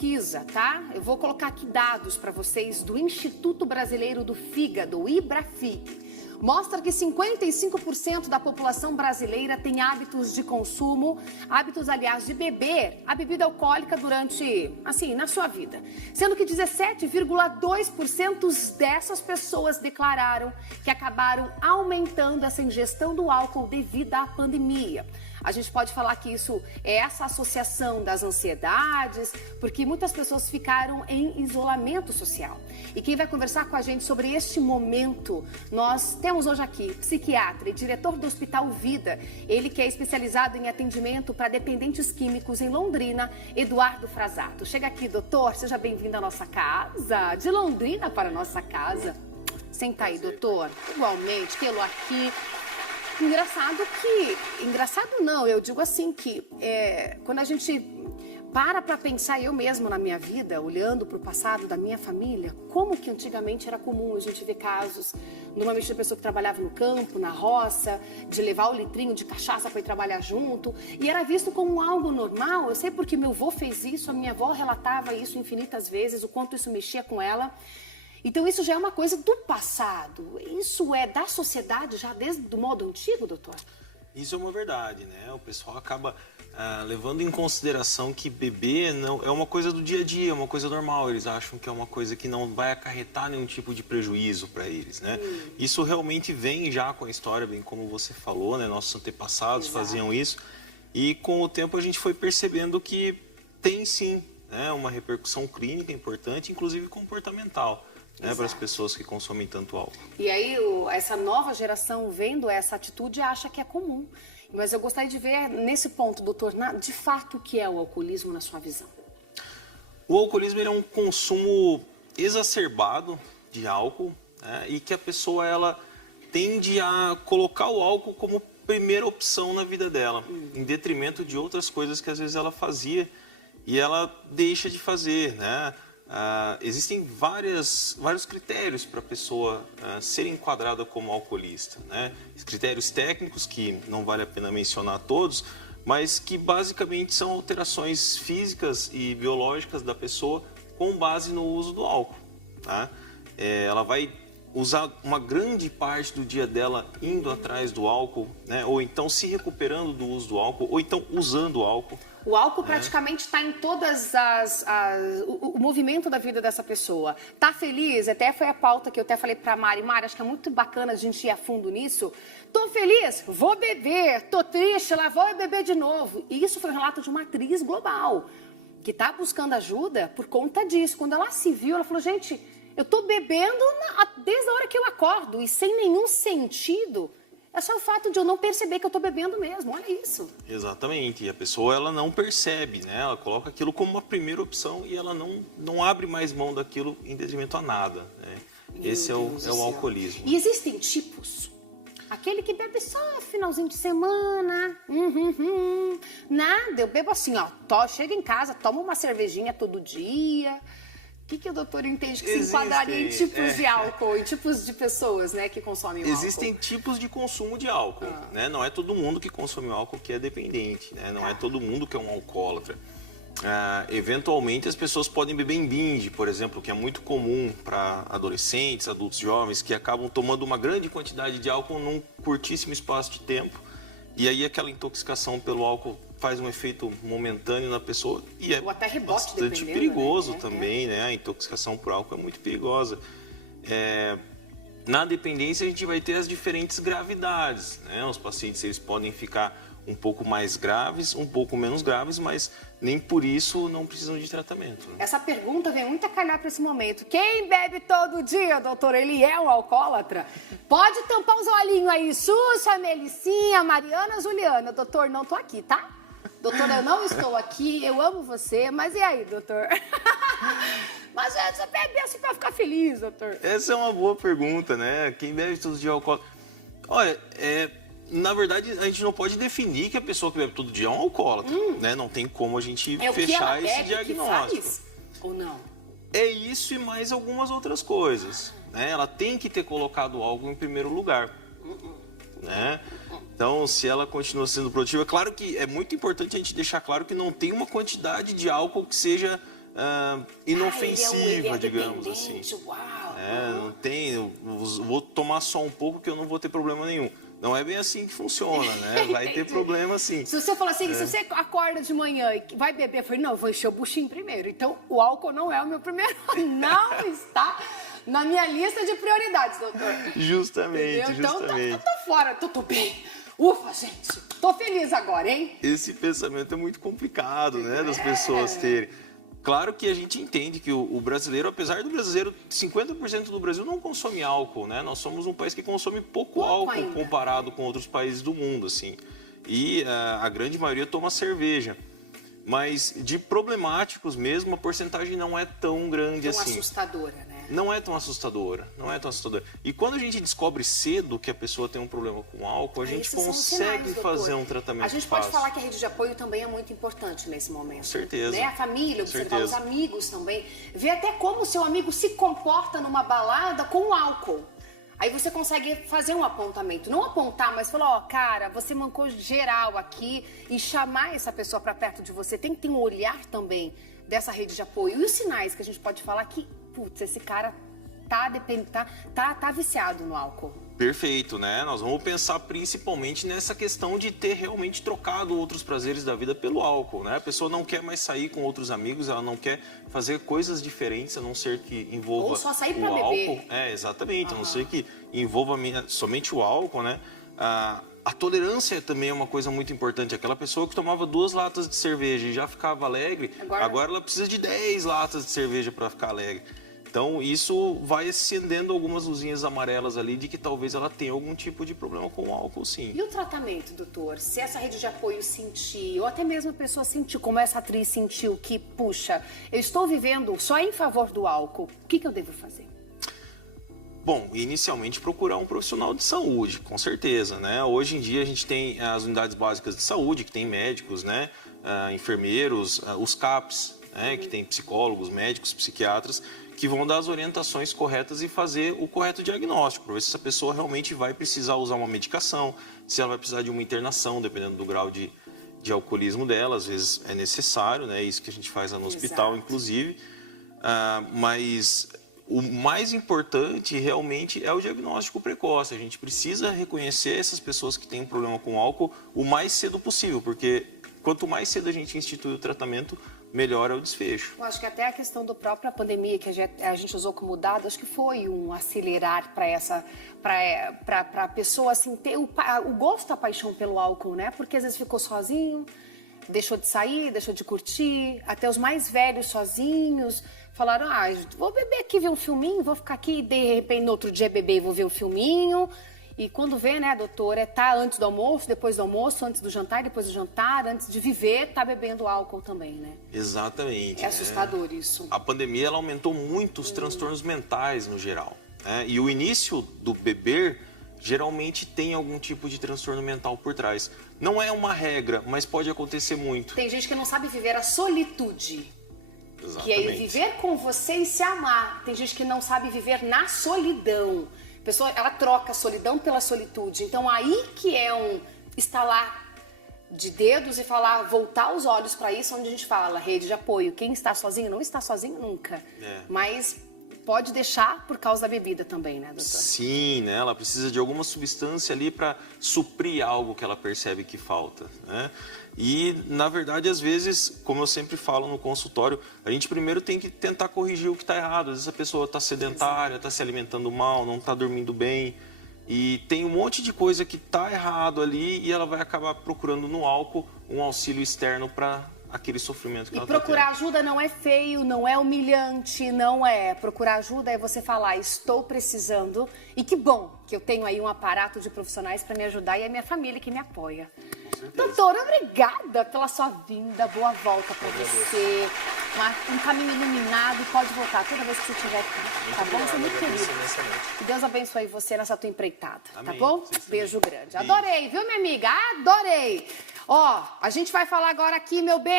pesquisa, tá? Eu vou colocar aqui dados para vocês do Instituto Brasileiro do Fígado, IBRAFIC. Mostra que 55% da população brasileira tem hábitos de consumo, hábitos, aliás, de beber a bebida alcoólica durante, assim, na sua vida. Sendo que 17,2% dessas pessoas declararam que acabaram aumentando essa ingestão do álcool devido à pandemia. A gente pode falar que isso é essa associação das ansiedades, porque muitas pessoas ficaram em isolamento social. E quem vai conversar com a gente sobre este momento, nós temos hoje aqui psiquiatra e diretor do Hospital Vida, ele que é especializado em atendimento para dependentes químicos em Londrina, Eduardo Frasato. Chega aqui, doutor, seja bem-vindo à nossa casa, de Londrina para a nossa casa. Senta aí, doutor, igualmente, tê-lo aqui. Engraçado não, eu digo assim que quando a gente para pensar eu mesmo na minha vida, olhando para o passado da minha família, como que antigamente era comum a gente ver casos, normalmente de pessoa que trabalhava no campo, na roça, de levar o litrinho de cachaça para ir trabalhar junto, e era visto como algo normal. Eu sei porque meu avô fez isso, a minha avó relatava isso infinitas vezes, o quanto isso mexia com ela. Então isso já é uma coisa do passado, isso é da sociedade já desde o modo antigo, doutor? Isso é uma verdade, né? O pessoal acaba levando em consideração que beber não é uma coisa do dia a dia, é uma coisa normal. Eles acham que é uma coisa que não vai acarretar nenhum tipo de prejuízo para eles, né? Isso realmente vem já com a história, bem como você falou, né? Nossos antepassados faziam isso. E com o tempo a gente foi percebendo que tem sim, né, uma repercussão clínica importante, inclusive comportamental. Né, para as pessoas que consomem tanto álcool. E aí, essa nova geração vendo essa atitude acha que é comum. Mas eu gostaria de ver nesse ponto, doutor, de fato, o que é o alcoolismo na sua visão? O alcoolismo ele é um consumo exacerbado de álcool, né, e que a pessoa ela tende a colocar o álcool como primeira opção na vida dela, em detrimento de outras coisas que às vezes ela fazia e ela deixa de fazer, né? Existem vários critérios para a pessoa ser enquadrada como alcoolista, né? Critérios técnicos, que não vale a pena mencionar todos, mas que basicamente são alterações físicas e biológicas da pessoa com base no uso do álcool. Tá? Ela vai usar uma grande parte do dia dela indo atrás do álcool, né? Ou então se recuperando do uso do álcool, ou então usando o álcool. O álcool praticamente está em todas o movimento da vida dessa pessoa. Tá feliz? Até foi a pauta que eu até falei para a Mari. Mari, acho que é muito bacana a gente ir a fundo nisso. Tô feliz? Vou beber. Tô triste? Lá vou beber de novo. E isso foi um relato de uma atriz global que tá buscando ajuda por conta disso. Quando ela se viu, ela falou, gente, eu tô bebendo desde a hora que eu acordo e sem nenhum sentido. É só o fato de eu não perceber que eu estou bebendo mesmo, olha isso. Exatamente, e a pessoa ela não percebe, né? Ela coloca aquilo como uma primeira opção e ela não abre mais mão daquilo em detrimento a nada, né? Esse é o alcoolismo. E existem tipos? Aquele que bebe só finalzinho de semana, nada, eu bebo assim, ó, chego em casa, tomo uma cervejinha todo dia. O que o doutor entende que se enquadraria em tipos de álcool, em tipos de pessoas, né, que consomem álcool? Existem tipos de consumo de álcool, né? Não é todo mundo que consome álcool que é dependente, né? Não é todo mundo que é um alcoólatra. Eventualmente as pessoas podem beber em binge, por exemplo, que é muito comum para adolescentes, adultos jovens, que acabam tomando uma grande quantidade de álcool num curtíssimo espaço de tempo. E aí aquela intoxicação pelo álcool faz um efeito momentâneo na pessoa e é bastante perigoso, né? Também, né? A intoxicação por álcool é muito perigosa. Na dependência a gente vai ter as diferentes gravidades, né? Os pacientes eles podem ficar um pouco mais graves, um pouco menos graves, mas nem por isso não precisam de tratamento. Né? Essa pergunta vem muito a calhar para esse momento. Quem bebe todo dia, doutor, ele é um alcoólatra? Pode tampar os olhinhos aí, Xuxa, Melicinha, Mariana, Juliana. Doutor, não tô aqui, tá? Doutor, eu não estou aqui, eu amo você, mas e aí, doutor? Mas você bebe assim pra ficar feliz, doutor? Essa é uma boa pergunta, né? Quem bebe todo dia alcoólatra? Olha, na verdade, a gente não pode definir que a pessoa que bebe todo dia é um alcoólatra, né? Não tem como a gente fechar esse diagnóstico. Faz, ou não? É isso e mais algumas outras coisas, né? Ela tem que ter colocado o álcool em primeiro lugar, né? Então, se ela continua sendo produtiva, claro que é muito importante a gente deixar claro que não tem uma quantidade de álcool que seja inofensiva, digamos assim. Uau. Não tem, eu vou tomar só um pouco que eu não vou ter problema nenhum. Não é bem assim que funciona, né? Vai ter problema sim. Se você falar assim, se você acorda de manhã e vai beber, eu falei, não, eu vou encher o buchinho primeiro. Então, o álcool não é o meu primeiro, não está na minha lista de prioridades, doutor. Justamente, Entendeu? justamente. Então, tô fora, tô bem. Ufa, gente, tô feliz agora, hein? Esse pensamento é muito complicado, né, das pessoas terem. Claro que a gente entende que o brasileiro, apesar do brasileiro, 50% do Brasil não consome álcool, né? Nós somos um país que consome pouco álcool ainda, comparado com outros países do mundo, assim. E a grande maioria toma cerveja. Mas de problemáticos mesmo, a porcentagem não é tão grande assim. Assustadora, né? Não é tão assustadora, não é tão assustadora. E quando a gente descobre cedo que a pessoa tem um problema com álcool, a gente consegue fazer um tratamento fácil. A gente pode falar que a rede de apoio também é muito importante nesse momento. Com certeza. Né? A família, observar os amigos também. Ver até como o seu amigo se comporta numa balada com álcool. Aí você consegue fazer um apontamento. Não apontar, mas falar, ó, cara, você mancou geral aqui e chamar essa pessoa para perto de você. Tem que ter um olhar também dessa rede de apoio. E os sinais que a gente pode falar que, putz, esse cara tá viciado no álcool. Perfeito, né? Nós vamos pensar principalmente nessa questão de ter realmente trocado outros prazeres da vida pelo álcool, né? A pessoa não quer mais sair com outros amigos, ela não quer fazer coisas diferentes, a não ser que envolva ou só sair pra o álcool. Beber. Exatamente, a não ser que envolva somente o álcool, né? A tolerância também é uma coisa muito importante. Aquela pessoa que tomava 2 latas de cerveja e já ficava alegre, agora ela precisa de 10 latas de cerveja para ficar alegre. Então, isso vai acendendo algumas luzinhas amarelas ali de que talvez ela tenha algum tipo de problema com o álcool, sim. E o tratamento, doutor? Se essa rede de apoio sentir, ou até mesmo a pessoa sentir, como essa atriz sentiu, que, puxa, eu estou vivendo só em favor do álcool, o que eu devo fazer? Bom, inicialmente procurar um profissional de saúde, com certeza, né? Hoje em dia a gente tem as unidades básicas de saúde, que tem médicos, né? Enfermeiros, os CAPs, né? Que tem psicólogos, médicos, psiquiatras, que vão dar as orientações corretas e fazer o correto diagnóstico, para ver se essa pessoa realmente vai precisar usar uma medicação, se ela vai precisar de uma internação, dependendo do grau de alcoolismo dela, às vezes é necessário, né? Isso que a gente faz lá no hospital, inclusive. Mas o mais importante realmente é o diagnóstico precoce. A gente precisa reconhecer essas pessoas que têm um problema com álcool o mais cedo possível, porque quanto mais cedo a gente institui o tratamento, melhor é o desfecho. Eu acho que até a questão da própria pandemia que a gente usou como dado, acho que foi um acelerar para a pessoa assim, ter o gosto, a paixão pelo álcool, né? Porque às vezes ficou sozinho, deixou de sair, deixou de curtir, até os mais velhos sozinhos falaram, vou beber aqui, ver um filminho, vou ficar aqui, de repente no outro dia beber e vou ver o filminho. E quando vê, né, doutor, tá antes do almoço, depois do almoço, antes do jantar, depois do jantar, antes de viver, tá bebendo álcool também, né? Exatamente. É assustador isso. A pandemia, ela aumentou muito os transtornos mentais no geral, né? E o início do beber geralmente tem algum tipo de transtorno mental por trás. Não é uma regra, mas pode acontecer muito. Tem gente que não sabe viver a solitude. Exatamente. Que é viver com você e se amar. Tem gente que não sabe viver na solidão. A pessoa, ela troca a solidão pela solitude. Então, aí que é um estalar de dedos e voltar os olhos para isso, onde a gente fala, rede de apoio. Quem está sozinho não está sozinho nunca. Mas pode deixar por causa da bebida também, né, doutor? Sim, né? Ela precisa de alguma substância ali para suprir algo que ela percebe que falta, né? E, na verdade, às vezes, como eu sempre falo no consultório, a gente primeiro tem que tentar corrigir o que está errado. Às vezes a pessoa está sedentária, está se alimentando mal, não está dormindo bem. E tem um monte de coisa que está errado ali e ela vai acabar procurando no álcool um auxílio externo para aquele sofrimento que ela está tendo. E procurar ajuda não é feio, não é humilhante, não é. Procurar ajuda é você falar, estou precisando. E que bom que eu tenho aí um aparato de profissionais para me ajudar e é minha família que me apoia. Doutora, obrigada pela sua vinda, boa volta para você, um caminho iluminado, pode voltar toda vez que você estiver aqui, tá bom? Você é muito querido. Que Deus abençoe você nessa tua empreitada, tá bom? Beijo grande. Adorei, viu, minha amiga? Adorei. Ó, a gente vai falar agora aqui, meu bem.